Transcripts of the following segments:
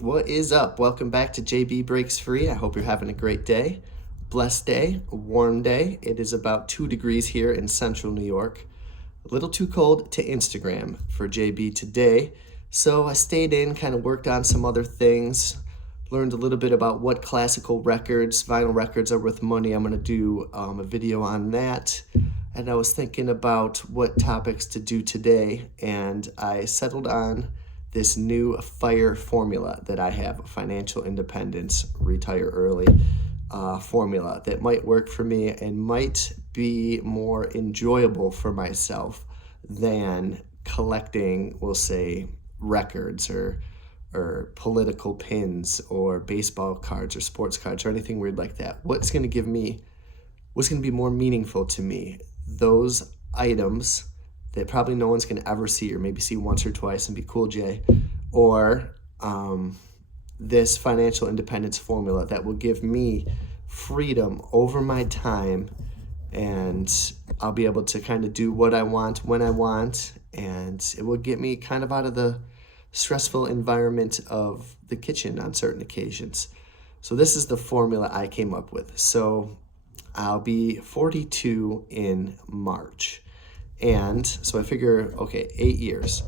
What is up? Welcome back to JB Breaks Free. I hope you're having a great day. Blessed day, a warm day. It is about 2 degrees here in central New York. A little too cold to Instagram for JB today. So I stayed in, kind of worked on some other things, learned a little bit about what classical records, vinyl records are worth money. I'm going to do a video on that. And I was thinking about what topics to do today, and I settled on this new FIRE formula that I have, financial independence, retire early formula that might work for me and might be more enjoyable for myself than collecting, we'll say, records or political pins or baseball cards or sports cards or anything weird like that. What's going to be more meaningful to me? Those items that probably no one's going to ever see, or maybe see once or twice and be cool, Jay, or this financial independence formula that will give me freedom over my time, and I'll be able to kind of do what I want when I want, and it will get me kind of out of the stressful environment of the kitchen on certain occasions. So this is the formula I came up with. So I'll be 42 in March. And so I figure, okay, 8 years.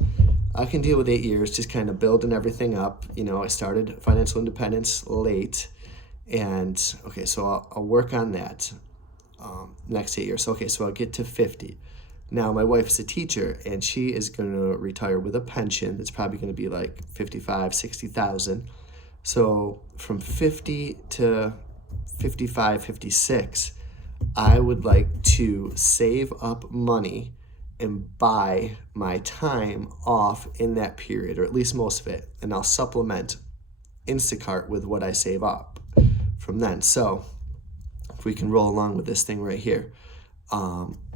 I can deal with 8 years, just kind of building everything up. I started financial independence late. And okay, so I'll work on that next 8 years. Okay, so I'll get to 50. Now, my wife's a teacher, and she is going to retire with a pension that's probably going to be like 55, 60,000. So from 50 to 55, 56, I would like to save up money and buy my time off in that period, or at least most of it, and I'll supplement Instacart with what I save up from then. So if we can roll along with this thing right here.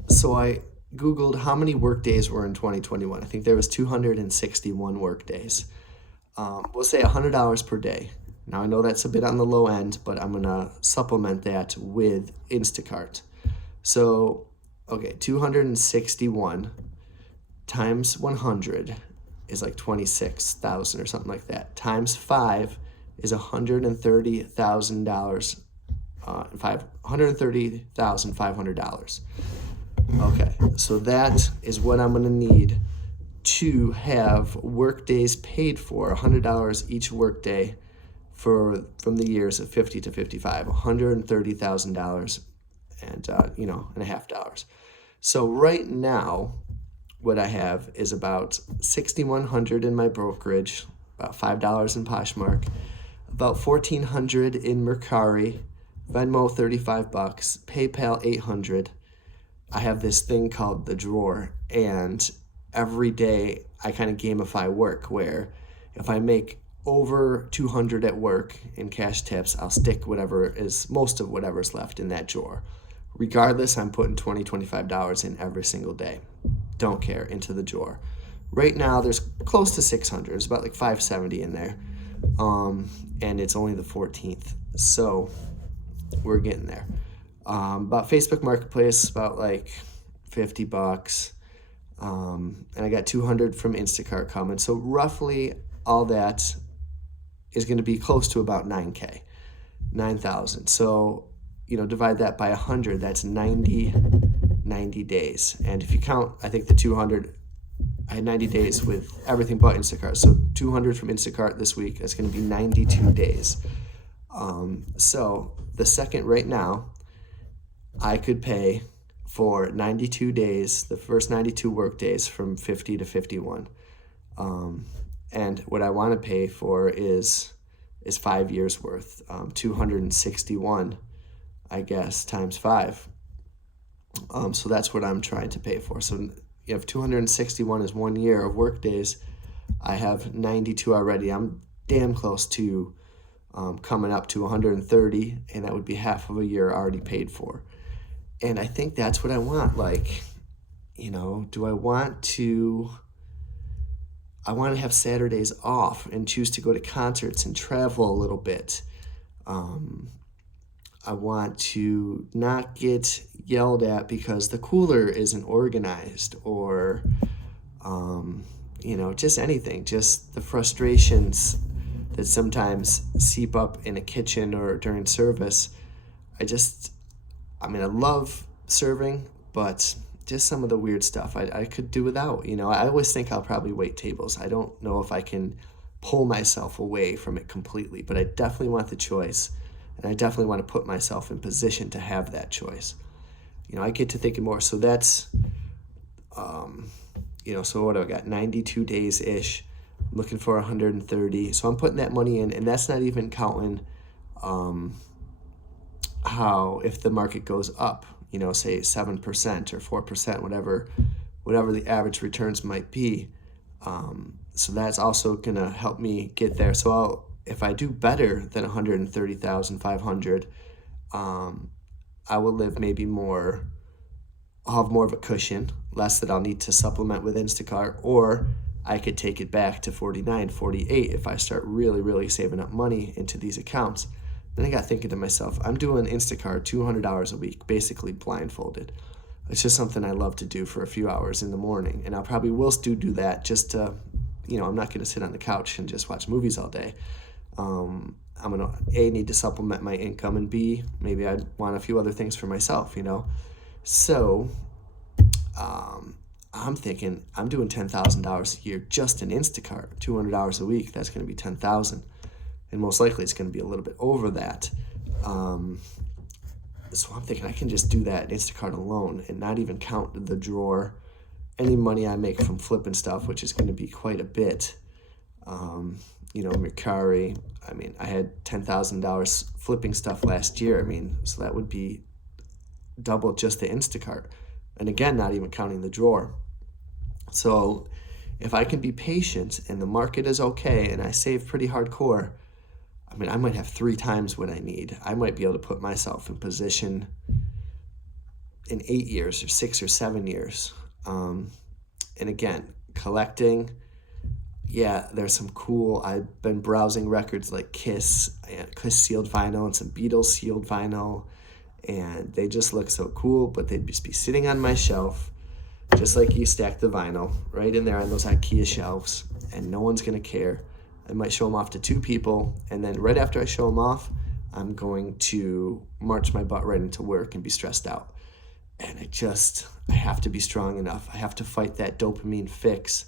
So I Googled how many work days were in 2021. I think there was 261 work days. We'll say $100 per day. Now, I know that's a bit on the low end, but I'm going to supplement that with Instacart. So, okay, 261 times 100 is like 26,000 or something like that. Times 5 is $130,000, $130,500. Okay, so that is what I'm going to need to have work days paid for, $100 each work day from the years of 50 to 55, $130,000 and a half dollars. So right now, what I have is about $6,100 in my brokerage, about $5 in Poshmark, about $1,400 in Mercari, Venmo $35, PayPal $800. I have this thing called the drawer, and every day I kind of gamify work, where if I make over 200 at work in cash tips, I'll stick most of whatever's left in that drawer. Regardless, I'm putting $20, $25 in every single day. Don't care, into the drawer. Right now, there's close to 600. There's about like 570 in there. And it's only the 14th. So we're getting there. About Facebook Marketplace, about like $50. And I got 200 from Instacart coming. So roughly all that is going to be close to about 9,000. So, divide that by 100, that's 90 days. And if you count, I think the 200, I had 90 days with everything but Instacart. So 200 from Instacart this week, that's going to be 92 days. So the second right now, I could pay for 92 days, the first 92 work days from 50 to 51. And what I want to pay for is 5 years worth, 261, I guess, times 5. So that's what I'm trying to pay for. So if 261 is 1 year of work days, I have 92 already. I'm damn close to coming up to 130, and that would be half of a year already paid for. And I think that's what I want. Do I want to have Saturdays off and choose to go to concerts and travel a little bit. I want to not get yelled at because the cooler isn't organized, or just anything, just the frustrations that sometimes seep up in a kitchen or during service. I love serving, but just some of the weird stuff I could do without. I always think I'll probably wait tables. I don't know if I can pull myself away from it completely, but I definitely want the choice, and I definitely want to put myself in position to have that choice. I get to thinking more. So that's, so what do I got? 92 days-ish. I'm looking for 130. So I'm putting that money in, and that's not even counting how if the market goes up, say 7% or 4%, whatever the average returns might be. So that's also going to help me get there. So if I do better than 130,500, I will live maybe more. I'll have more of a cushion, less that I'll need to supplement with Instacart, or I could take it back to 49, 48 if I start really, really saving up money into these accounts. Then I got thinking to myself, I'm doing Instacart $200 a week, basically blindfolded. It's just something I love to do for a few hours in the morning, and I probably will still do that just to, I'm not going to sit on the couch and just watch movies all day. I'm going to, A, need to supplement my income, and B, maybe I'd want a few other things for myself, So I'm thinking I'm doing $10,000 a year just in Instacart, $200 a week. That's going to be $10,000, and most likely it's going to be a little bit over that. So I'm thinking I can just do that in Instacart alone and not even count the drawer, any money I make from flipping stuff, which is going to be quite a bit. Mercari. I had $10,000 flipping stuff last year. So that would be double just the Instacart. And again, not even counting the drawer. So if I can be patient and the market is okay and I save pretty hardcore, I might have 3 times what I need. I might be able to put myself in position in 8 years or 6 or 7 years. And again, collecting, yeah, there's some cool, I've been browsing records like Kiss sealed vinyl and some Beatles sealed vinyl, and they just look so cool, but they'd just be sitting on my shelf, just like you stack the vinyl, right in there on those IKEA shelves, and no one's going to care. I might show them off to 2 people, and then right after I show them off, I'm going to march my butt right into work and be stressed out. And I have to be strong enough. I have to fight that dopamine fix,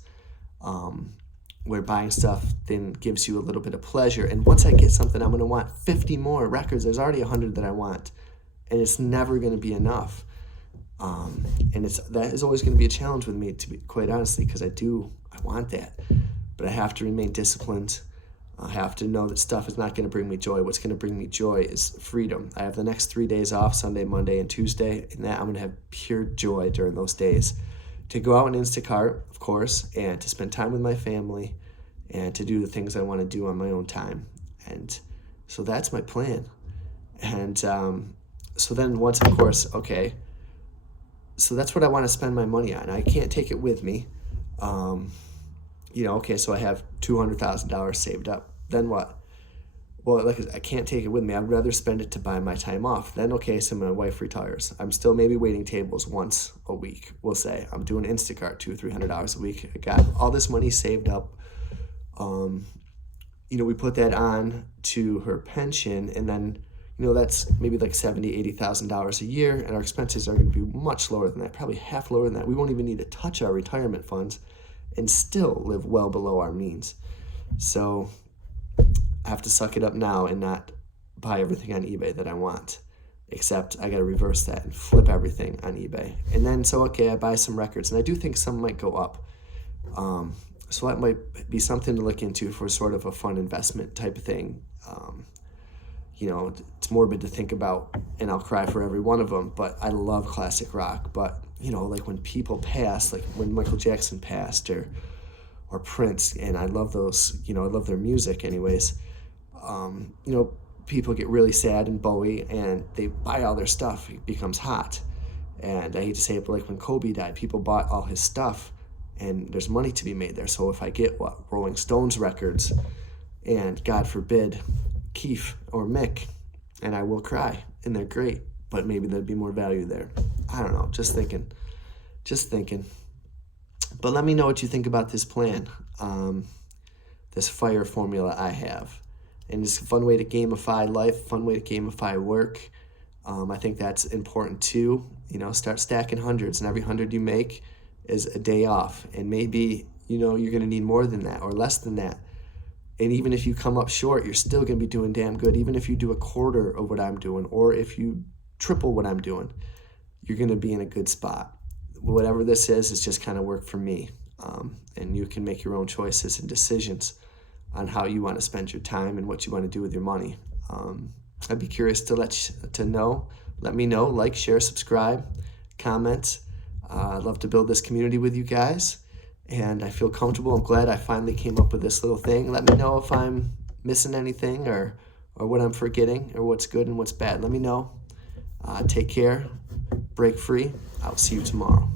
where buying stuff then gives you a little bit of pleasure. And once I get something, I'm going to want 50 more records. There's already 100 that I want, and it's never going to be enough. And that is always going to be a challenge with me, to be quite honestly, because I want that. But I have to remain disciplined. I have to know that stuff is not going to bring me joy. What's going to bring me joy is freedom. I have the next 3 days off, Sunday, Monday, and Tuesday, and that I'm going to have pure joy during those days. To go out in Instacart, of course, and to spend time with my family, and to do the things I want to do on my own time. And so that's my plan. And so then once, of course, okay, so that's what I want to spend my money on. I can't take it with me. Okay, so I have $200,000 saved up. Then what? Well, I can't take it with me. I'd rather spend it to buy my time off. Then, okay, so my wife retires. I'm still maybe waiting tables once a week, we'll say. I'm doing Instacart $200 or $300 a week. I got all this money saved up. We put that on to her pension, and then, that's maybe like $70,000, $80,000 a year, and our expenses are going to be much lower than that, probably half lower than that. We won't even need to touch our retirement funds and still live well below our means. So I have to suck it up now and not buy everything on eBay that I want, except I got to reverse that and flip everything on eBay. And then, I buy some records, and I do think some might go up. So that might be something to look into for sort of a fun investment type of thing. It's morbid to think about, and I'll cry for every one of them, but I love classic rock. But, like when people pass, like when Michael Jackson passed or Prince, and I love those, I love their music anyways. People get really sad, and Bowie, and they buy all their stuff. It becomes hot. And I hate to say it, but like when Kobe died, people bought all his stuff, and there's money to be made there. So if I get Rolling Stones records, and God forbid, Keith or Mick, and I will cry, and they're great, but maybe there'd be more value there. I don't know, just thinking. But let me know what you think about this plan. this FIRE formula I have. And it's a fun way to gamify life, fun way to gamify work. I think that's important too. Start stacking hundreds, and every 100 you make is a day off. And maybe, you're going to need more than that or less than that. And even if you come up short, you're still going to be doing damn good. Even if you do a quarter of what I'm doing, or if you triple what I'm doing, you're going to be in a good spot. Whatever this is, it's just kind of worked for me. And you can make your own choices and decisions on how you want to spend your time and what you want to do with your money. I'd be curious to let me know, like, share, subscribe, comment. I'd love to build this community with you guys, and I feel comfortable. I'm glad I finally came up with this little thing. Let me know if I'm missing anything or what I'm forgetting or what's good and what's bad. Let me know. Take care. Break free. I'll see you tomorrow.